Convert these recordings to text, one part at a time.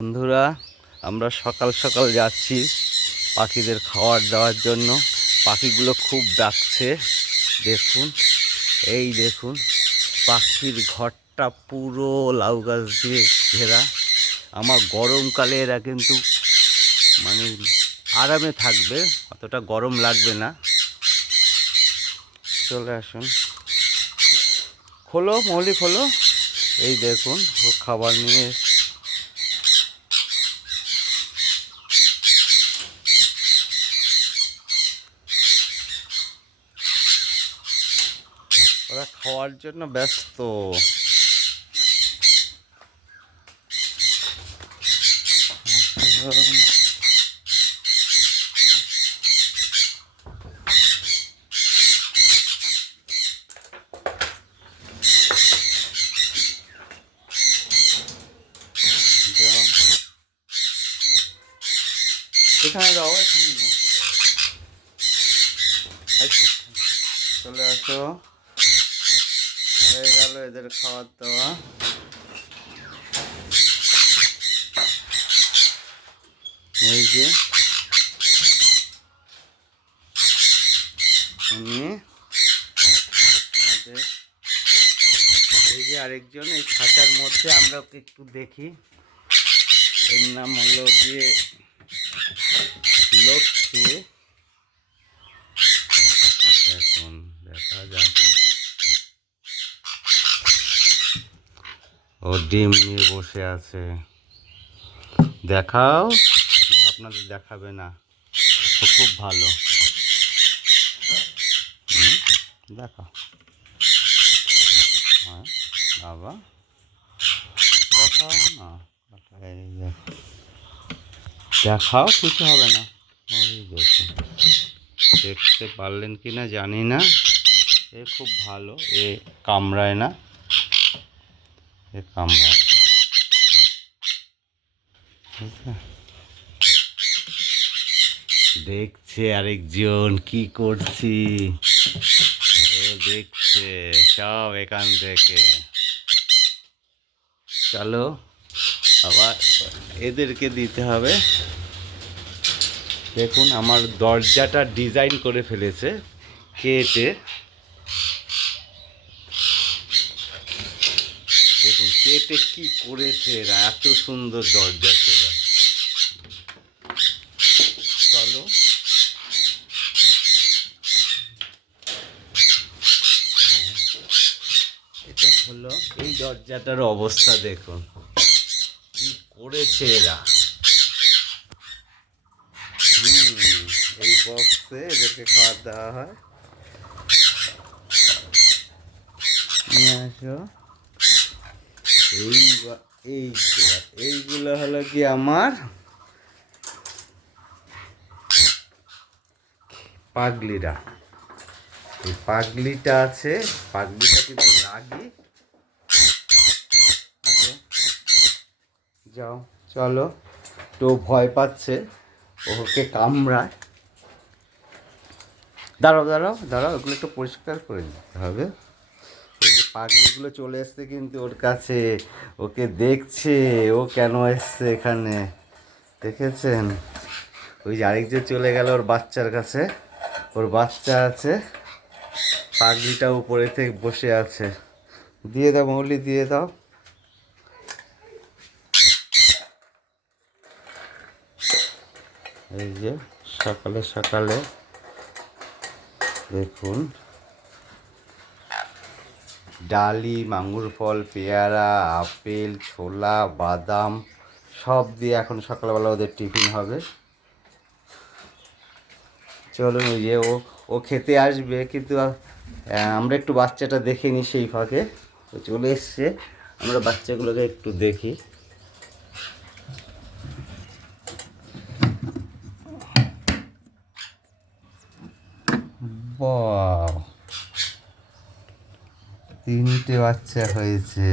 বন্ধুরা, আমরা সকাল সকাল যাচ্ছি পাখিদের খাবার দেওয়ার জন্য। পাখিগুলো খুব ডাকছে। দেখুন, এই দেখুন, পাখির ঘরটা পুরো লাউ গাছ দিয়ে ঘেরা। আমার গরমকালে এরা কিন্তু মানে আরামে থাকবে, অতটা গরম লাগবে না। চলে আসুন, খোলো মৌলি খোলো। এই দেখুন, ও খাবার নিয়ে ওরা খাওয়ার জন্য ব্যস্ত। এখানে যাও, এখানে যাও। চলে আসো, হয়ে গেল এদের খাবার দাওয়া। এই যে আমি আমাদের এই যে আরেকজন এই খাঁচার মধ্যে, আমরা ওকে একটু দেখি। এর নাম হলো গিয়ে লক্ষ্মী। এখন দেখা যাক, ও ডিম নিয়ে বসে আছে। দেখাও, আপনাদের দেখাবে না, ও খুব ভালো। দেখাও, হ্যাঁ বাবা, দেখাও না, এই দেখাও, কিছু হবে না। ওই দেখুন, দেখতে পারলেন কি না জানি না। এ খুব ভালো, এ কামড়ায় না, এ কামড়ায়। দেখছে আরেকজন কি করছি, ও দেখছে সব এখান থেকে। চলো আবার এদেরকে দিতে হবে। দেখুন, আমার দরজাটা ডিজাইন করে ফেলেছে কেটে। দেখুন কেটে কি করেছে এরা, এত সুন্দর দরজা ছিল। চলো, এটা হলো এই দরজাটার অবস্থা। দেখুন কি করেছে এরা। এই বক্সে এদেরকে খাবার দেওয়া হয়। নিয়ে আসো। এইগুলো হলো কি আমার পাগলিরা। এই পাগলিটা আছে, পাগলিটা কিন্তু রাগি। যাও, চলো, তো ভয় পাচ্ছে, ওকে কামড়ায়। দাঁড়াও দাঁড়াও দাঁড়াও, ওগুলো একটু পরিষ্কার করে দিতে হবে। এই যে পাগলিগুলো চলে এসছে কিন্তু ওর কাছে, ওকে দেখছে ও কেন এসছে এখানে, দেখেছেন? ওই যে আরেকজন চলে গেল ওর বাচ্চার কাছে, ওর বাচ্চা আছে। পাগলিটা উপরে থেকে বসে আছে। দিয়ে দাও মৌলি, দিয়ে দাও। এই যে সকালে সকালে দেখুন, ডালি, মাঙুর ফল, পেয়ারা, আপেল, ছোলা, বাদাম সব দিয়ে এখন সকালবেলা ওদের টিফিন হবে। চলুন, ওই যে ও খেতে আসবে, কিন্তু আমরা একটু বাচ্চাটা দেখে নিই। সেই ফাঁকে ও চলে এসছে, আমরা বাচ্চাগুলোকে একটু দেখি। বাহ, 3টে বাচ্চা হয়েছে,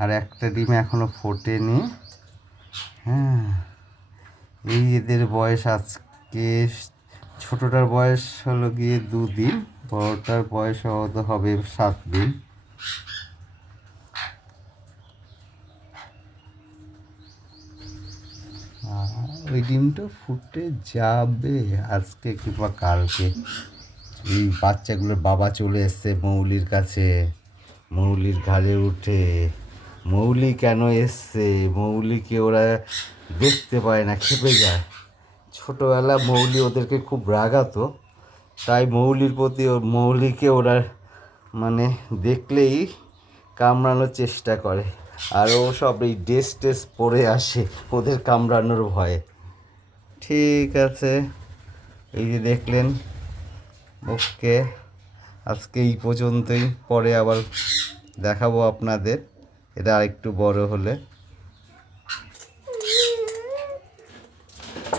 আর একটা ডিম এখনো ফোটেনি। হ্যাঁ, এই এদের বয়স আজকে, ছোটোটার বয়স হলো গিয়ে 2 দিন, বড়টার বয়স হবে 7 দিন। ওই ডিমটা ফুটে যাবে আজকে কিংবা কালকে। এই বাচ্চাগুলোর বাবা চলে এসছে মৌলির কাছে, মৌলির ঘাড়ে উঠে। মৌলি কেন এসছে? মৌলিকে ওরা দেখতে পায় না, খেপে যায়। ছোটোবেলা মৌলি ওদেরকে খুব রাগাতো, তাই মৌলির প্রতি মৌলিকে ওরা মানে দেখলেই কামড়ানোর চেষ্টা করে। আর ও সব এই ড্রেস টেস পরে আসে ওদের কামড়ানোর ভয়ে। ঠিক আছে, এই যে দেখলেন। ওকে, আজকে এই পর্যন্তই, পরে আবার দেখাবো আপনাদের এটা আরেকটু বড় হলে।